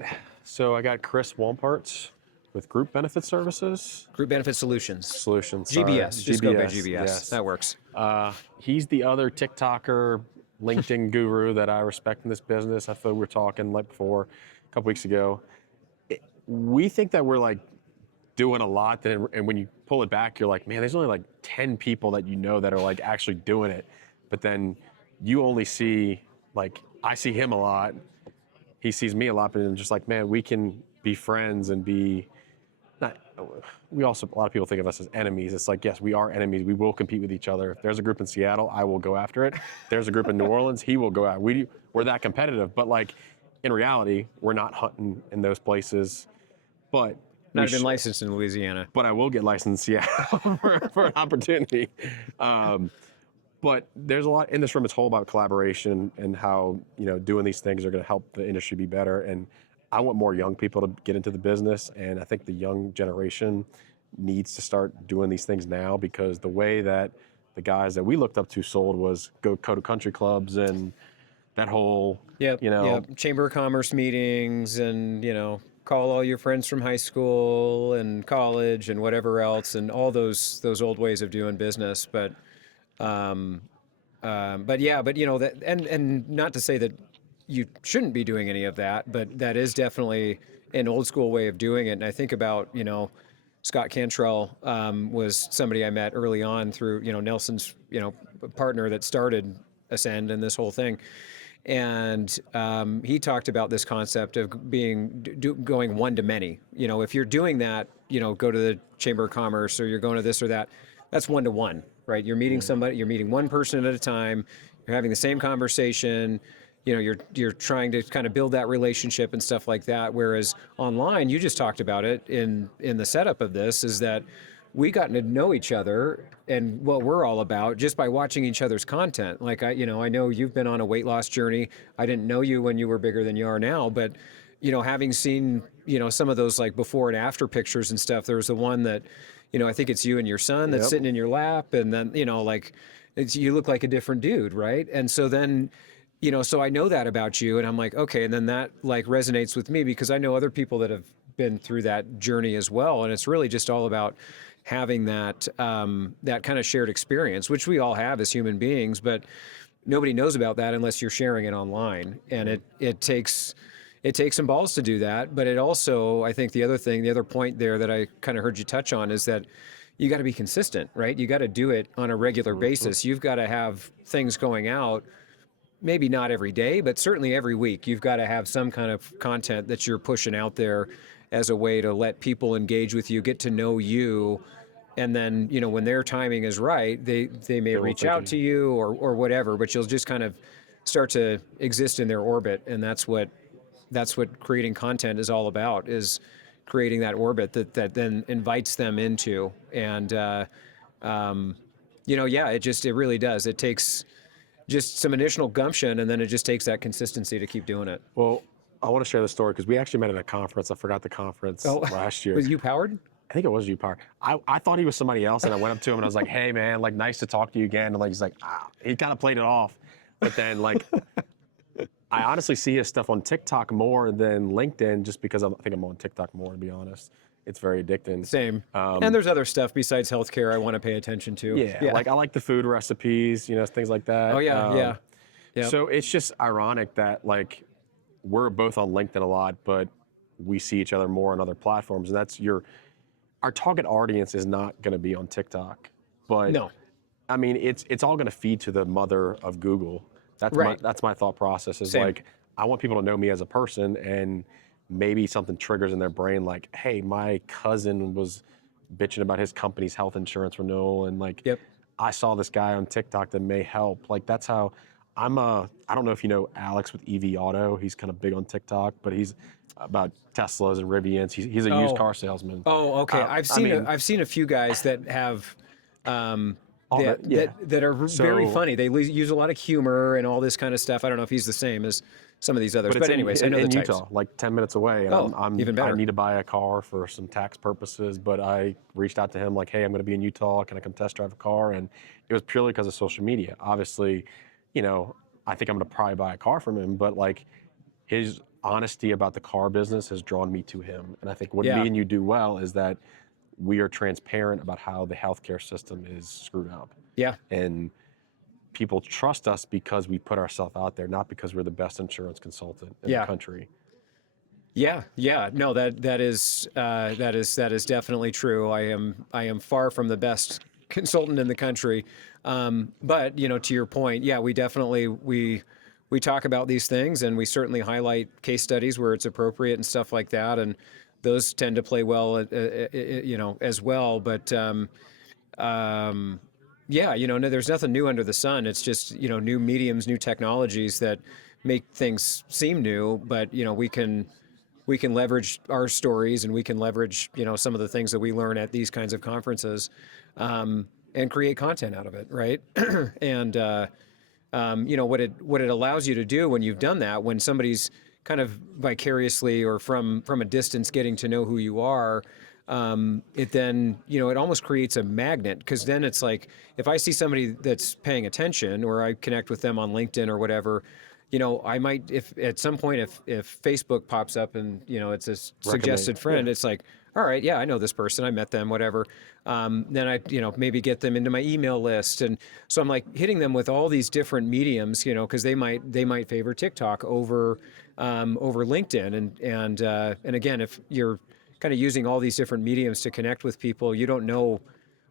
right. So I got Chris Wolpert with Group Benefit Services. Group Benefit Solutions. Solutions. GBS. Just go by GBS. Yes. That works. He's the other TikToker, LinkedIn guru that I respect in this business. I thought we were talking like before, a couple weeks ago. We think that we're like doing a lot, and when you pull it back, you're like, man, there's only like 10 people that you know that are like actually doing it. But then you only see, like, I see him a lot, he sees me a lot, but it's just like, man, we can be friends and be, not, we also, a lot of people think of us as enemies. It's like, yes, we are enemies. We will compete with each other. If there's a group in Seattle, I will go after it. If there's a group in New Orleans, he will go out. We're that competitive, but like, in reality, we're not hunting in those places. But Not been licensed in Louisiana. But I will get licensed, yeah, for an opportunity. But there's a lot in this room. It's whole about collaboration and how, doing these things are going to help the industry be better. And I want more young people to get into the business. And I think the young generation needs to start doing these things now, because the way that the guys that we looked up to sold was go to country clubs and that whole, Chamber of Commerce meetings and, call all your friends from high school and college and whatever else, and all those old ways of doing business. But that, and not to say that you shouldn't be doing any of that, but that is definitely an old school way of doing it. And I think about, Scott Cantrell was somebody I met early on through, Nelson's, partner that started Ascend and this whole thing. And he talked about this concept of going one to many. If you're doing that, go to the Chamber of Commerce, or you're going to this or that, that's one to one, right? You're meeting somebody, you're meeting one person at a time, you're having the same conversation, you're trying to kind of build that relationship and stuff like that. Whereas online, you just talked about it in the setup of this, is that we gotten to know each other and what we're all about just by watching each other's content. Like I know you've been on a weight loss journey. I didn't know you when you were bigger than you are now, but having seen, some of those like before and after pictures and stuff, there was the one that, I think it's you and your son that's sitting in your lap, and then, you look like a different dude, right? And so then, so I know that about you, and I'm like, okay, and then that like resonates with me because I know other people that have been through that journey as well, and it's really just all about having that that kind of shared experience, which we all have as human beings, but nobody knows about that unless you're sharing it online. And it takes some balls to do that. But it also, I think the other point there that I kind of heard you touch on is that you got to be consistent, right? You got to do it on a regular basis. You've got to have things going out, maybe not every day, but certainly every week. You've got to have some kind of content that you're pushing out there as a way to let people engage with you, get to know you. And then, when their timing is right, they may reach out to you or whatever, but you'll just kind of start to exist in their orbit. And that's what creating content is all about, is creating that orbit that then invites them into. And, it really does. It takes just some initial gumption, and then it just takes that consistency to keep doing it. Well, I want to share the story because we actually met at a conference. I forgot the conference last year. Was you Powered? I think it was you, Power. I thought he was somebody else, and I went up to him and I was like, "Hey, man, like, nice to talk to you again." And like, he's like, he kind of played it off, but then like, I honestly see his stuff on TikTok more than LinkedIn, just because I think I'm on TikTok more, to be honest. It's very addicting. Same. And there's other stuff besides healthcare I want to pay attention to. Yeah. Like I like the food recipes, things like that. Oh yeah, yeah. So it's just ironic that like we're both on LinkedIn a lot, but we see each other more on other platforms, and that's our target audience is not going to be on TikTok, but no. I mean, it's all going to feed to the mother of Google. That's my thought process, is Same. like, I want people to know me as a person, and maybe something triggers in their brain like, hey, my cousin was bitching about his company's health insurance renewal, and like, I saw this guy on TikTok that may help. Like, that's how I don't know if you know Alex with EV Auto. He's kind of big on TikTok, but he's about Teslas and Rivians. He's a used car salesman. Oh, okay. I've seen a few guys that have that are very funny. They use a lot of humor and all this kind of stuff. I don't know if he's the same as some of these others, but anyways, I know in the types. Utah, like 10 minutes away. And I'm even better. I need to buy a car for some tax purposes, but I reached out to him like, hey, I'm going to be in Utah. Can I come test drive a car? And it was purely because of social media. Obviously, I think I'm going to probably buy a car from him, but like honesty about the car business has drawn me to him. And I think what Yeah. me and you do well is that we are transparent about how the healthcare system is screwed up. Yeah. And people trust us because we put ourselves out there, not because we're the best insurance consultant in Yeah. the country. Yeah, yeah, no, that is definitely true. I am far from the best consultant in the country, but to your point, yeah, we definitely we talk about these things, and we certainly highlight case studies where it's appropriate and stuff like that, and those tend to play well, as well. But yeah, no, there's nothing new under the sun. It's just new mediums, new technologies that make things seem new, but we can leverage our stories, and we can leverage some of the things that we learn at these kinds of conferences, and create content out of it, right? And what it allows you to do when you've done that, when somebody's kind of vicariously or from a distance getting to know who you are, it then it almost creates a magnet, because then it's like, if I see somebody that's paying attention, or I connect with them on LinkedIn or whatever, I might, if at some point, if Facebook pops up and it's a suggested friend, it's like, all right, yeah, I know this person, I met them, whatever. Then I maybe get them into my email list, and so I'm like hitting them with all these different mediums, because they might favor TikTok over LinkedIn, and again, if you're kind of using all these different mediums to connect with people, you don't know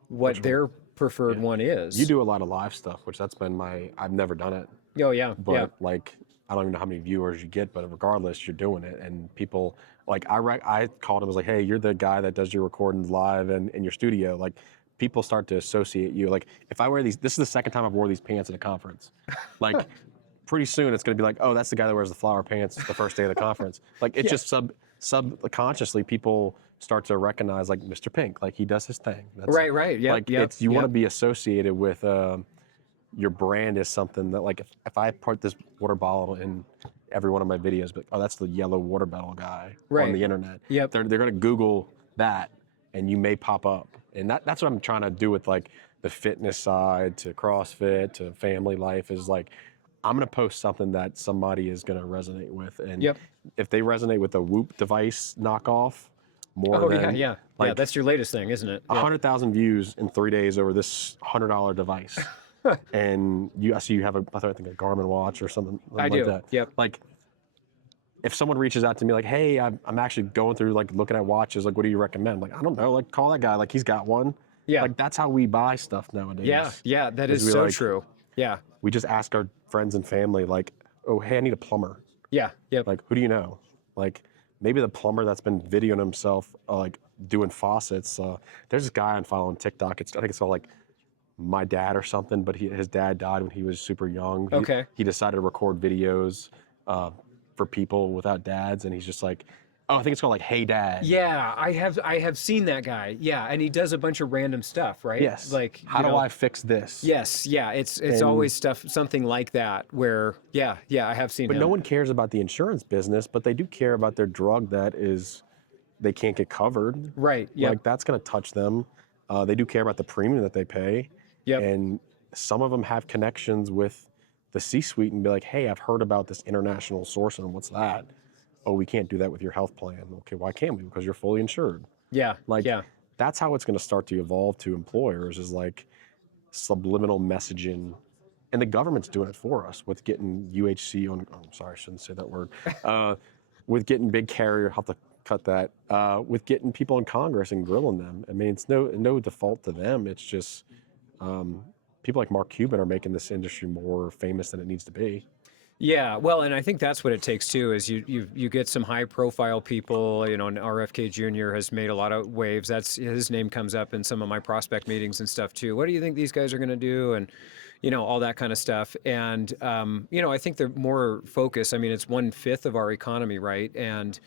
what their preferred one is. You do a lot of live stuff, which that's been I've never done it. Oh yeah, But yeah. like, I don't even know how many viewers you get, but regardless, you're doing it. And people, like, I called him, was like, hey, you're the guy that does your recordings live and in your studio. Like, people start to associate you. Like, if I wear these, this is the second time I've wore these pants at a conference. Like, pretty soon it's going to be like, oh, that's the guy that wears the flower pants the first day of the conference. Like, it's just subconsciously people start to recognize, like, Mr. Pink, like, he does his thing. That's, Right. Yeah. like, it's, you want to be associated with, your brand is something that, like, if I put this water bottle in every one of my videos, but oh, that's the yellow water bottle guy on the internet. Yep. They're going to Google that, and you may pop up. And that's what I'm trying to do with, like, the fitness side to CrossFit to family life, is like, I'm going to post something that somebody is going to resonate with. And if they resonate with a Whoop device knockoff more than, yeah, that's your latest thing, isn't it? 100,000 views in 3 days over this $100 device. And I see you have I think a Garmin watch or something I like do. that. Yep. Like, if someone reaches out to me like, hey, I'm actually going through, like, looking at watches, like, what do you recommend? Like, I don't know, like, call that guy, like, he's got one. Yeah. Like, that's how we buy stuff nowadays. Yeah, that is so true. Yeah. We just ask our friends and family, like, oh, hey, I need a plumber. Yeah. Yep. Like, who do you know? Like, maybe the plumber that's been videoing himself, like, doing faucets. There's this guy I'm following TikTok. I think it's called, like, My Dad or something, but his dad died when he was super young. He decided to record videos for people without dads, and he's just like, oh, I think it's called, like, Hey Dad. Yeah, I have seen that guy. Yeah, and he does a bunch of random stuff, right? Yes. Like, how do I fix this? Yes, yeah, it's always something like that where I have seen But him. no one cares about the insurance business, but they do care about their drug that they can't get covered. Right. Yeah. Like, that's going to touch them. They do care about the premium that they pay. Yep. And some of them have connections with the C-suite and be like, hey, I've heard about this international sourcing. What's that? Oh, we can't do that with your health plan. Okay, why can't we? Because you're fully insured. Yeah. Like, that's how it's going to start to evolve to employers, is like subliminal messaging. And the government's doing it for us with getting UHC on, oh, I'm sorry, I shouldn't say that word. With getting big carrier, I'll have to cut that, with getting people in Congress and grilling them. I mean, it's no default to them. It's just, people like Mark Cuban are making this industry more famous than it needs to be. Yeah, well, and I think that's what it takes too. Is you get some high profile people. And RFK Jr. has made a lot of waves. His name comes up in some of my prospect meetings and stuff too. What do you think these guys are going to do? And all that kind of stuff. And I think they're more focused. I mean, it's 1/5 of our economy, right? And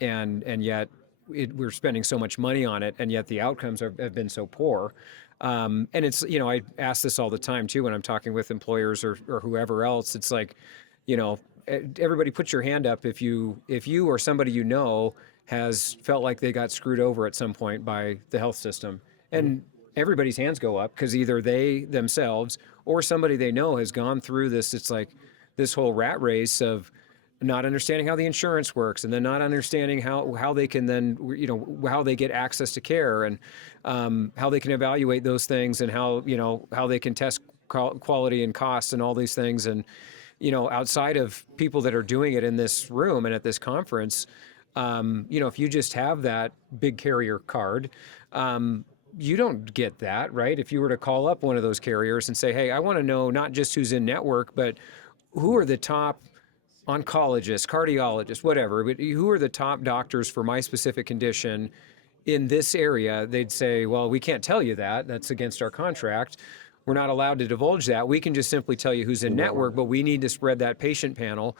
yet we're spending so much money on it, and yet the outcomes have been so poor. And it's, I ask this all the time too when I'm talking with employers or whoever else. It's like, everybody put your hand up if you or somebody has felt like they got screwed over at some point by the health system. And everybody's hands go up, because either they themselves or somebody they know has gone through this. It's like this whole rat race of not understanding how the insurance works, and then not understanding how they can then, how they get access to care, and how they can evaluate those things, and how they can test quality and costs and all these things. And outside of people that are doing it in this room and at this conference, if you just have that big carrier card, you don't get that, right? If you were to call up one of those carriers and say, hey, I want to know not just who's in network, but who are the top oncologists, cardiologists, whatever, but who are the top doctors for my specific condition in this area, they'd say, well, we can't tell you that. That's against our contract. We're not allowed to divulge that. We can just simply tell you who's in network, but we need to spread that patient panel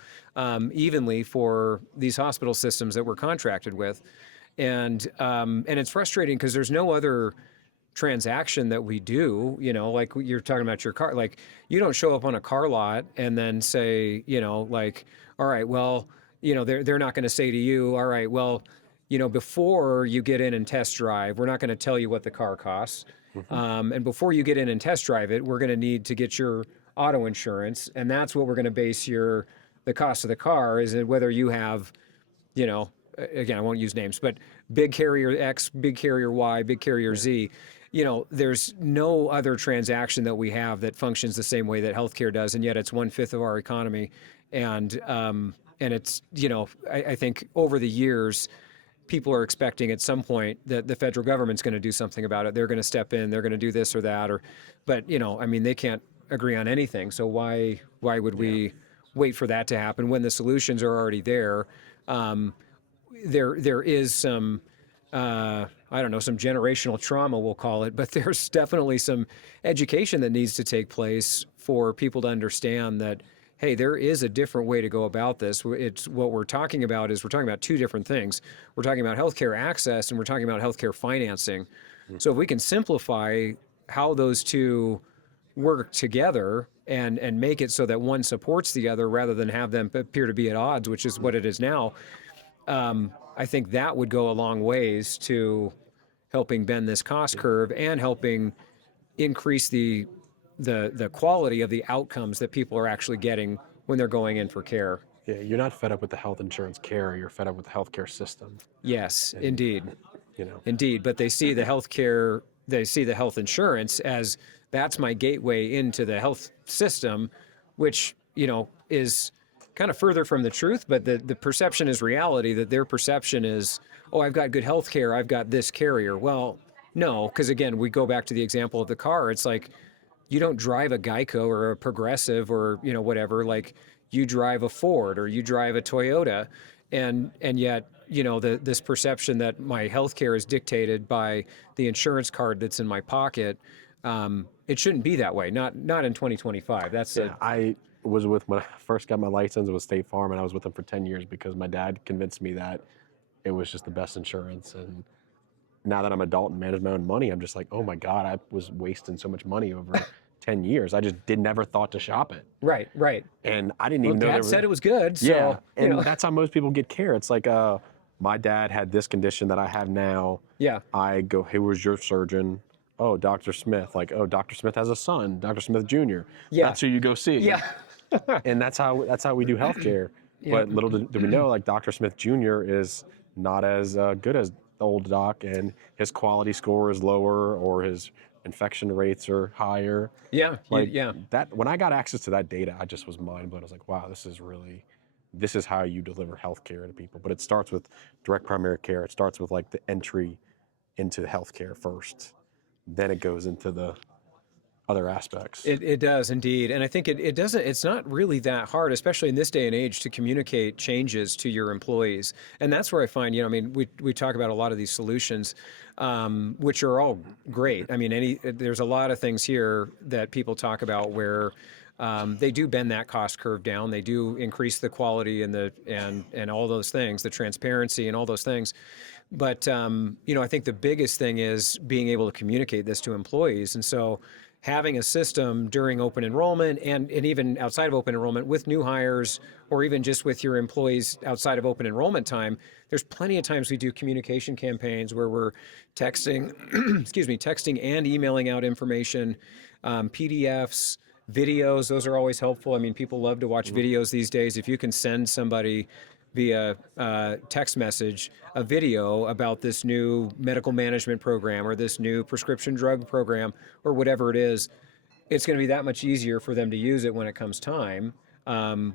evenly for these hospital systems that we're contracted with. And it's frustrating because there's no other transaction that we do, like you're talking about your car. Like, you don't show up on a car lot and then say, all right, well, they're not going to say to you, all right, well, before you get in and test drive, we're not going to tell you what the car costs. And before you get in and test drive it, we're going to need to get your auto insurance. And that's what we're going to base the cost of the car is whether you have, again, I won't use names, but big carrier X, big carrier Y, big carrier Z. There's no other transaction that we have that functions the same way that healthcare does, and yet it's 1/5 of our economy. And it's, I think over the years, people are expecting at some point that the federal government's going to do something about it. They're going to step in. They're going to do this or that. But they can't agree on anything. So why would we wait for that to happen when the solutions are already there? There is some, some generational trauma, we'll call it, but there's definitely some education that needs to take place for people to understand that, hey, there is a different way to go about this. It's what we're talking about two different things. We're talking about healthcare access and we're talking about healthcare financing. So if we can simplify how those two work together and make it so that one supports the other rather than have them appear to be at odds, which is what it is now, I think that would go a long ways to helping bend this cost curve and helping increase the quality of the outcomes that people are actually getting when they're going in for care. Yeah, you're not fed up with the health insurance carrier, you're fed up with the healthcare system. Yes, indeed. You know. Indeed, but they see the healthcare, they see the health insurance as that's my gateway into the health system, which, is kind of further from the truth, but the perception is reality, that their perception is, oh, I've got good health care, I've got this carrier. Well, no, because again, we go back to the example of the car. It's like, you don't drive a Geico or a Progressive or, whatever, like you drive a Ford or you drive a Toyota. And yet, this perception that my health care is dictated by the insurance card that's in my pocket, it shouldn't be that way. Not in 2025. I was when I first got my license, it was State Farm, and I was with them for 10 years because my dad convinced me that it was just the best insurance. And now that I'm adult and manage my own money, I'm just like, oh my God, I was wasting so much money over 10 years. I just never thought to shop it. Right. And I didn't even know. Dad said it was good. So, yeah, and that's how most people get care. It's like, my dad had this condition that I have now. Yeah. I go, hey, where's your surgeon? Oh, Dr. Smith. Like, oh, Dr. Smith has a son, Dr. Smith Jr. Yeah. That's who you go see. Yeah. And that's how we do healthcare. But little do we know, like Dr. Smith Jr. is not as good as the old doc, and his quality score is lower, or his infection rates are higher. Yeah. That when I got access to that data, I just was mind blown. I was like, wow, this is how you deliver healthcare to people. But it starts with direct primary care. It starts with like the entry into healthcare first. Then it goes into the other aspects. It does indeed. And I think it's not really that hard, especially in this day and age, to communicate changes to your employees. And that's where I find, we talk about a lot of these solutions, which are all great. I mean, there's a lot of things here that people talk about where they do bend that cost curve down. They do increase the quality and all those things, the transparency and all those things. But, I think the biggest thing is being able to communicate this to employees. And so having a system during open enrollment and even outside of open enrollment with new hires, or even just with your employees outside of open enrollment time, there's plenty of times we do communication campaigns where we're texting, texting and emailing out information, PDFs, Videos, those are always helpful. I mean, people love to watch videos these days. If you can send somebody via text message a video about this new medical management program or this new prescription drug program or whatever it is, it's going to be that much easier for them to use it when it comes time. And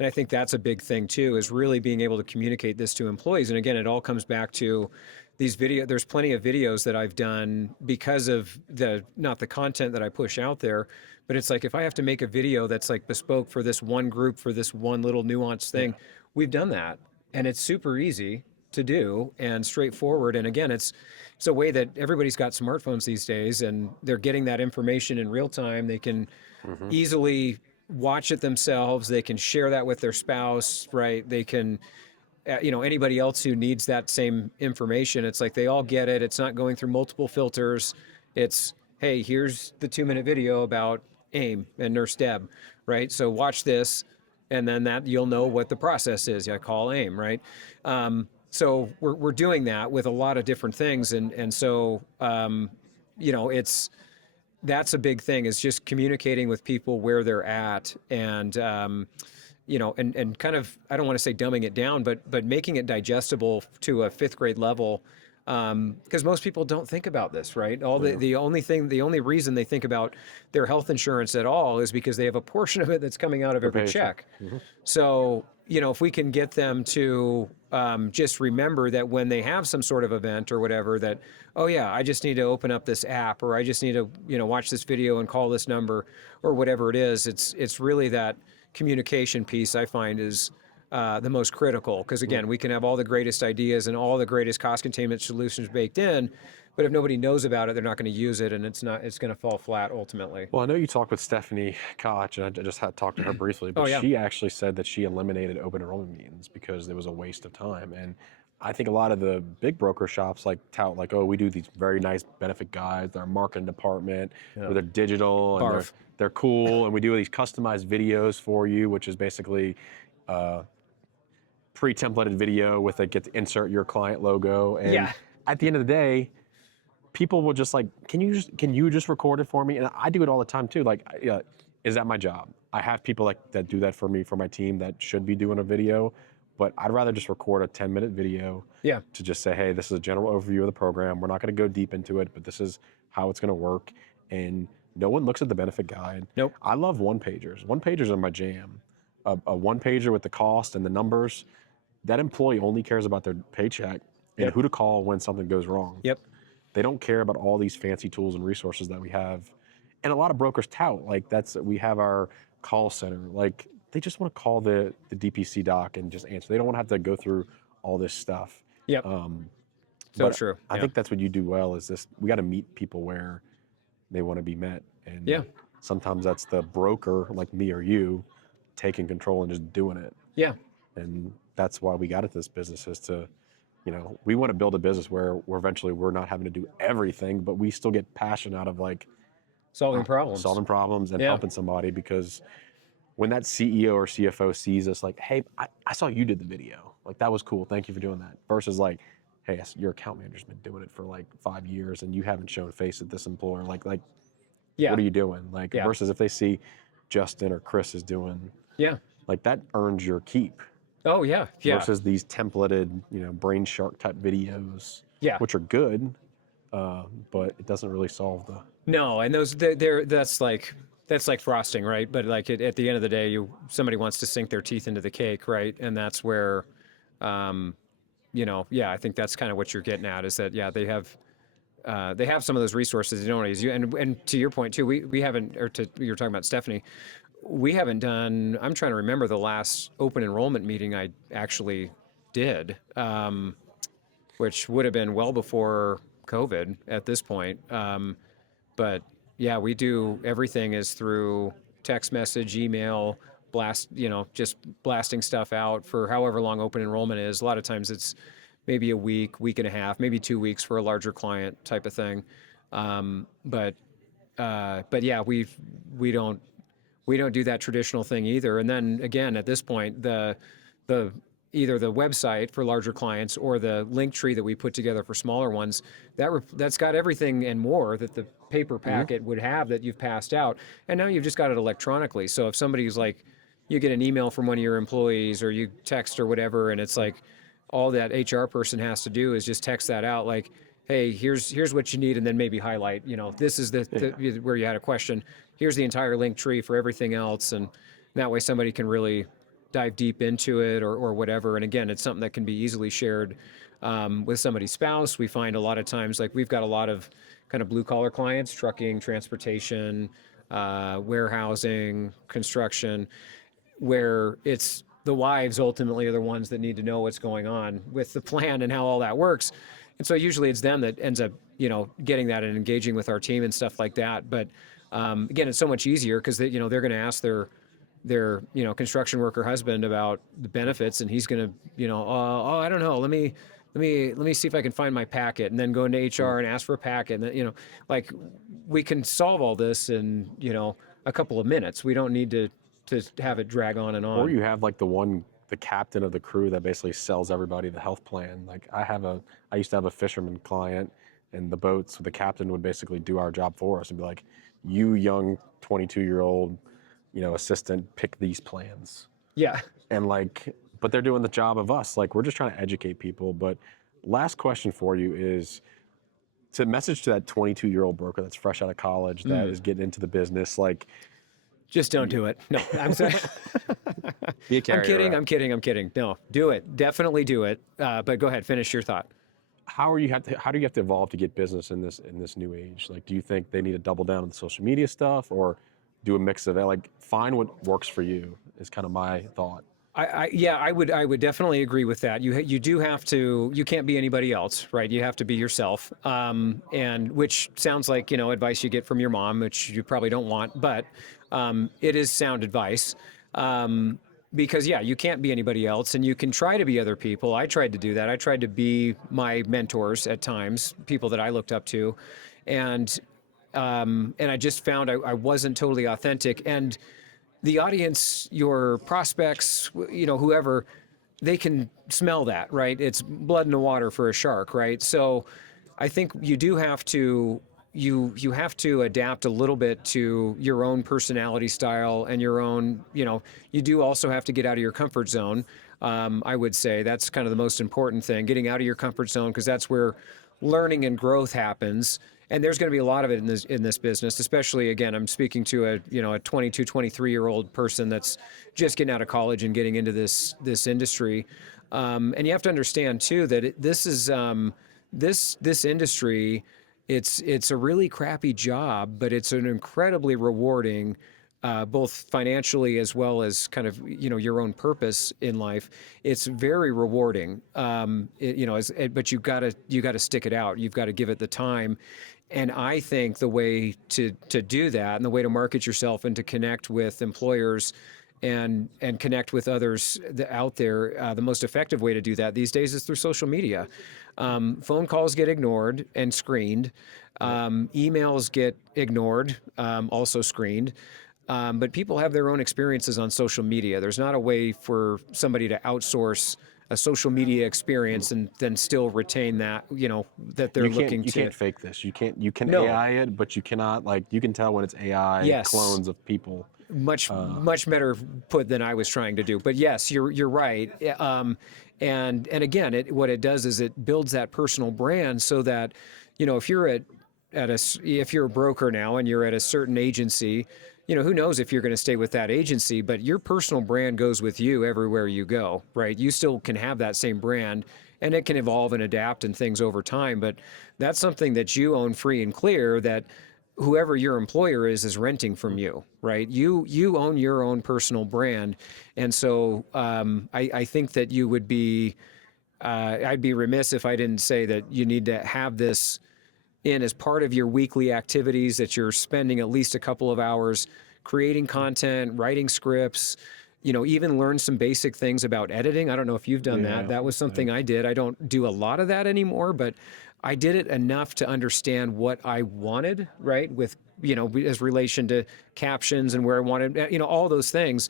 I think that's a big thing too, is really being able to communicate this to employees. And again, it all comes back to these there's plenty of videos that I've done because of not the content that I push out there, but it's like, if I have to make a video that's like bespoke for this one group, for this one little nuanced thing, we've done that. And it's super easy to do and straightforward. And again, it's a way that everybody's got smartphones these days, and they're getting that information in real time. They can easily watch it themselves. They can share that with their spouse, right? They can, anybody else who needs that same information. It's like they all get it. It's not going through multiple filters. It's, hey, here's the 2-minute video about AIM and Nurse Deb, right? So watch this, and then that you'll know what the process is. I call AIM, right? So we're doing that with a lot of different things, and so that's a big thing, is just communicating with people where they're at, and and kind of, I don't want to say dumbing it down, but making it digestible to a 5th grade level, because most people don't think about this, right? The only reason they think about their health insurance at all is because they have a portion of it that's coming out of every check. So if we can get them to just remember that when they have some sort of event or whatever, that, oh yeah, I just need to open up this app, or I just need to watch this video and call this number, or whatever it is. It's really that communication piece, I find, is the most critical, because again, we can have all the greatest ideas and all the greatest cost containment solutions baked in, but if nobody knows about it, they're not going to use it, and it's going to fall flat ultimately. Well, I know you talked with Stephanie Koch, and I just had talked to her briefly, but she actually said that she eliminated open enrollment meetings because it was a waste of time. And I think a lot of the big broker shops tout like, oh, we do these very nice benefit guides, our marketing department, where they're digital and they're cool, and we do these customized videos for you, which is basically pre-templated video with get to insert your client logo. And at the end of the day, people will just like, can you just record it for me? And I do it all the time too. Like, is that my job? I have people that do that for me, for my team, that should be doing a video, but I'd rather just record a 10-minute video to just say, hey, this is a general overview of the program. We're not going to go deep into it, but this is how it's going to work. And no one looks at the benefit guide. Nope. I love one-pagers. One-pagers are my jam. A one-pager with the cost and the numbers, that employee only cares about their paycheck and who to call when something goes wrong. Yep. They don't care about all these fancy tools and resources that we have. And a lot of brokers tout, we have our call center. Like, they just want to call the DPC doc and just answer. They don't want to have to go through all this stuff. Yep. So true. I think that's what you do well, is this, we got to meet people where they want to be met. And sometimes that's the broker, like me or you, taking control and just doing it. Yeah. And that's why we got into this business, is to, we want to build a business where eventually we're not having to do everything, but we still get passion out of solving problems and helping somebody. Because when that CEO or CFO sees us, like, hey, I saw you did the video, like, that was cool, thank you for doing that, versus like, hey, your account manager's been doing it for 5 years and you haven't shown face at this employer, like what are you doing? Versus if they see Justin or Chris is doing, that earns your keep. Oh yeah. Versus these templated, brain shark type videos, which are good, but it doesn't really solve the. No, and that's like frosting, right? But at the end of the day, somebody wants to sink their teeth into the cake, right? And that's where, I think that's kind of what you're getting at, is that they have some of those resources they don't want to use. And to your point too, we haven't, you're talking about Stephanie. We haven't done, I'm trying to remember the last open enrollment meeting I actually did, which would have been well before COVID at this point. But we do, everything is through text message, email, blast, just blasting stuff out for however long open enrollment is. A lot of times it's maybe a week and a half, maybe 2 weeks for a larger client type of thing. But we don't do that traditional thing either. And then again, at this point, the either the website for larger clients or the link tree that we put together for smaller ones, that's got everything and more that the paper packet would have that you've passed out. And now you've just got it electronically. So if somebody's like, you get an email from one of your employees or you text or whatever, and it's like all that HR person has to do is just text that out like, hey, here's what you need, and then maybe highlight, this is the where you had a question. Here's the entire link tree for everything else, and that way somebody can really dive deep into it or whatever. And again, it's something that can be easily shared with somebody's spouse. We find a lot of times, like we've got a lot of kind of blue collar clients, trucking, transportation, warehousing, construction, where it's the wives ultimately are the ones that need to know what's going on with the plan and how all that works. And so usually it's them that ends up, getting that and engaging with our team and stuff like that. But again, it's so much easier because they're going to ask their construction worker husband about the benefits, and he's going to, oh, I don't know, let me see if I can find my packet, and then go into HR and ask for a packet. And then, like we can solve all this in, a couple of minutes. We don't need to have it drag on and on. Or you have like the captain of the crew that basically sells everybody the health plan. Like I used to have a fisherman client, and the boats, the captain would basically do our job for us and be like, you young 22-year-old, assistant, pick these plans. Yeah. And but they're doing the job of us. Like, we're just trying to educate people. But last question for you is to message to that 22-year-old broker that's fresh out of college, that is getting into the business, like, just don't do it. No, I'm sorry. be a carrier. I'm kidding. No, do it. Definitely do it. But go ahead, finish your thought. How do you have to evolve to get business in this new age? Like, do you think they need to double down on the social media stuff, or do a mix of it? Like, find what works for you is kind of my thought. I would definitely agree with that. You do have to. You can't be anybody else, right? You have to be yourself. And which sounds like advice you get from your mom, which you probably don't want, but it is sound advice. Because you can't be anybody else, and you can try to be other people. I tried to do that. I tried to be my mentors at times, people that I looked up to, and I just found I wasn't totally authentic. And the audience, your prospects, whoever, they can smell that, right? It's blood in the water for a shark, right? So I think you do have to. You have to adapt a little bit to your own personality style and your own, you do also have to get out of your comfort zone. I would say that's kind of the most important thing, getting out of your comfort zone, because that's where learning and growth happens. And there's going to be a lot of it in this business, especially, again, I'm speaking to a 22, 23-year-old person that's just getting out of college and getting into this industry. And you have to understand too that this is this industry. It's a really crappy job, but it's an incredibly rewarding, both financially as well as kind of your own purpose in life. It's very rewarding, but you gotta stick it out. You've got to give it the time, and I think the way to do that, and the way to market yourself and to connect with employers and connect with others out there, the most effective way to do that these days is through social media. Phone calls get ignored and screened. Emails get ignored, also screened. But people have their own experiences on social media. There's not a way for somebody to outsource a social media experience and then still retain that, that they're looking to. You can't fake this. You can No. AI it, but you cannot, you can tell when it's AI clones of people. Much better put than I was trying to do. But yes, you're right. And again, what it does is it builds that personal brand, so that if you're if you're a broker now and you're at a certain agency, who knows if you're going to stay with that agency, but your personal brand goes with you everywhere you go, right? You still can have that same brand, and it can evolve and adapt and things over time. But that's something that you own free and clear, that whoever your employer is renting from you, right? You own your own personal brand. And so I think that you would be, I'd be remiss if I didn't say that you need to have this in as part of your weekly activities, that you're spending at least a couple of hours creating content, writing scripts, even learn some basic things about editing. I don't know if you've done that. That was something I did. I don't do a lot of that anymore, but I did it enough to understand what I wanted, right? With, as relation to captions and where I wanted, all those things.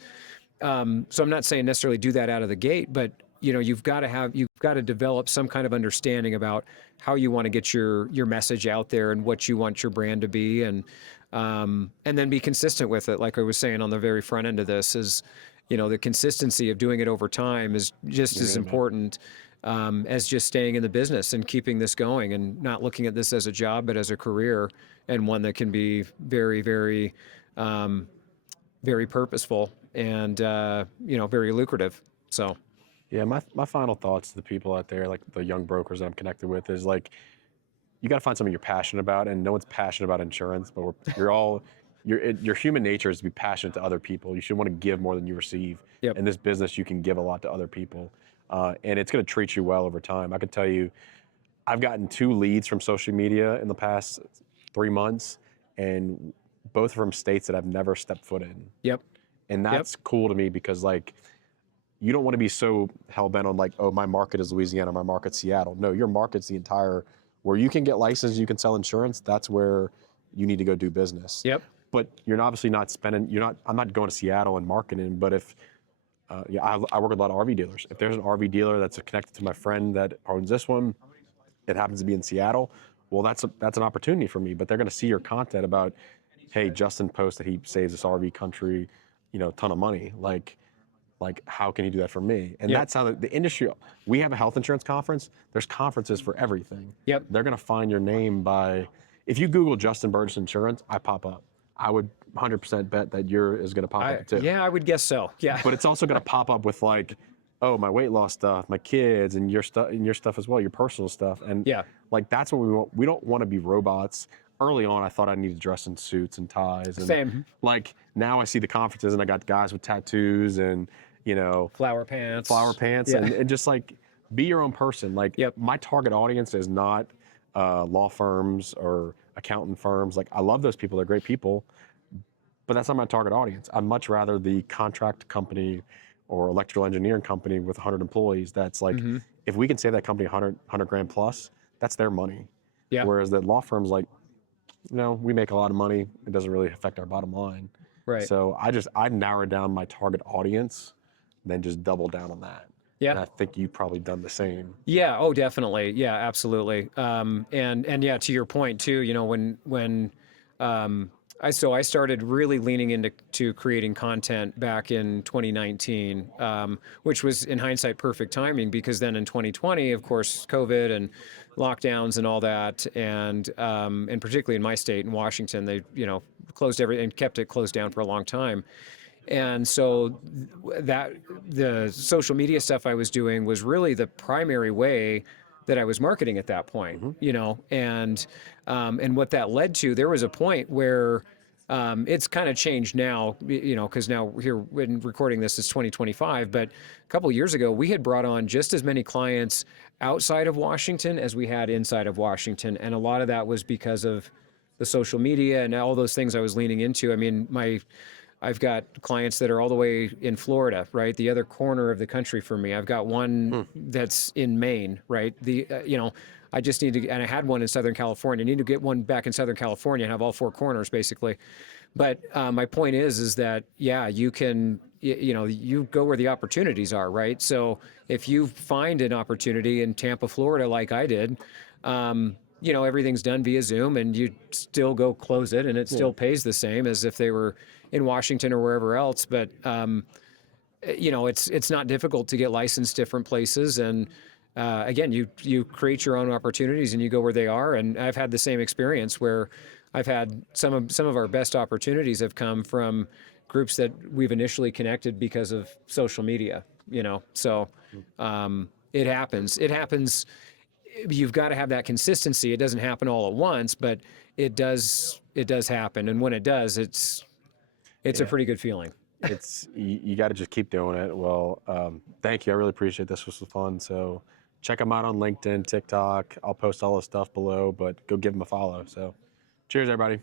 So I'm not saying necessarily do that out of the gate, but you've got to develop some kind of understanding about how you want to get your message out there and what you want your brand to be, and then be consistent with it. Like I was saying on the very front end of this is, the consistency of doing it over time is just as important as just staying in the business and keeping this going and not looking at this as a job, but as a career, and one that can be very, very, very purposeful and, very lucrative. So. Yeah, my final thoughts to the people out there, like the young brokers that I'm connected with, is like, you got to find something you're passionate about, and no one's passionate about insurance, but your human nature is to be passionate to other people. You should want to give more than you receive. Yep. In this business, you can give a lot to other people, and it's going to treat you well over time. I could tell you, I've gotten 2 leads from social media in the past 3 months, and both from states that I've never stepped foot in. Yep. And that's cool to me, because like, you don't want to be so hell-bent on like, oh, my market is Louisiana, my market's Seattle. No, your market's the entire, where you can get licensed, you can sell insurance, that's where you need to go do business. Yep. But you're obviously not spending, I'm not going to Seattle and marketing, but if, I work with a lot of RV dealers. If there's an RV dealer that's connected to my friend that owns this one, it happens to be in Seattle, well, that's an opportunity for me. But they're going to see your content about, hey, Justin posts that he saves this RV country, a ton of money. Like, how can he do that for me? And that's how the industry, we have a health insurance conference. There's conferences for everything. Yep. They're going to find your name by, if you Google Justin Burgess Insurance, I pop up. I would 100% bet that yours is going to pop up too. Yeah, I would guess so. Yeah. But it's also going to pop up with like, oh, my weight loss stuff, my kids, and your stuff as well, your personal stuff. And like, that's what we want. We don't want to be robots. Early on, I thought I needed to dress in suits and ties. And Same. like, now I see the conferences and I got guys with tattoos and, flower pants, and just like, be your own person. Like, my target audience is not law firms or accountant firms. Like, I love those people, they're great people, but that's not my target audience. I'd much rather the contract company or electrical engineering company with 100 employees. That's like, if we can save that company 100 grand plus, that's their money. Yeah. Whereas the law firms, like, we make a lot of money, it doesn't really affect our bottom line. Right. So I narrowed down my target audience, then just double down on that. Yeah. And I think you've probably done the same. Yeah. Oh, definitely. Yeah, absolutely. And yeah, to your point too, when I started really leaning into creating content back in 2019, which was in hindsight perfect timing, because then in 2020, of course, COVID and lockdowns and all that, and particularly in my state in Washington, they closed everything, kept it closed down for a long time. And so that the social media stuff I was doing was really the primary way that I was marketing at that point, and what that led to, there was a point where it's kind of changed now, because now here when recording this is 2025, but a couple of years ago, we had brought on just as many clients outside of Washington as we had inside of Washington. And a lot of that was because of the social media and all those things I was leaning into. I mean, I've got clients that are all the way in Florida, right? The other corner of the country for me. I've got one that's in Maine, right? I just need to, and I had one in Southern California. I need to get one back in Southern California and have all 4 corners basically. But my point is that, you can, you go where the opportunities are, right? So if you find an opportunity in Tampa, Florida, like I did, everything's done via Zoom, and you still go close it, and it still pays the same as if they were in Washington or wherever else. But it's not difficult to get licensed different places, and again, you create your own opportunities and you go where they are. And I've had the same experience where I've had some of our best opportunities have come from groups that we've initially connected because of social media. So it happens. You've got to have that consistency. It doesn't happen all at once, but it does happen. And when it does, it's a pretty good feeling. You got to just keep doing it. Well, thank you. I really appreciate this. This was fun. So check them out on LinkedIn, TikTok. I'll post all the stuff below, but go give them a follow. So cheers, everybody.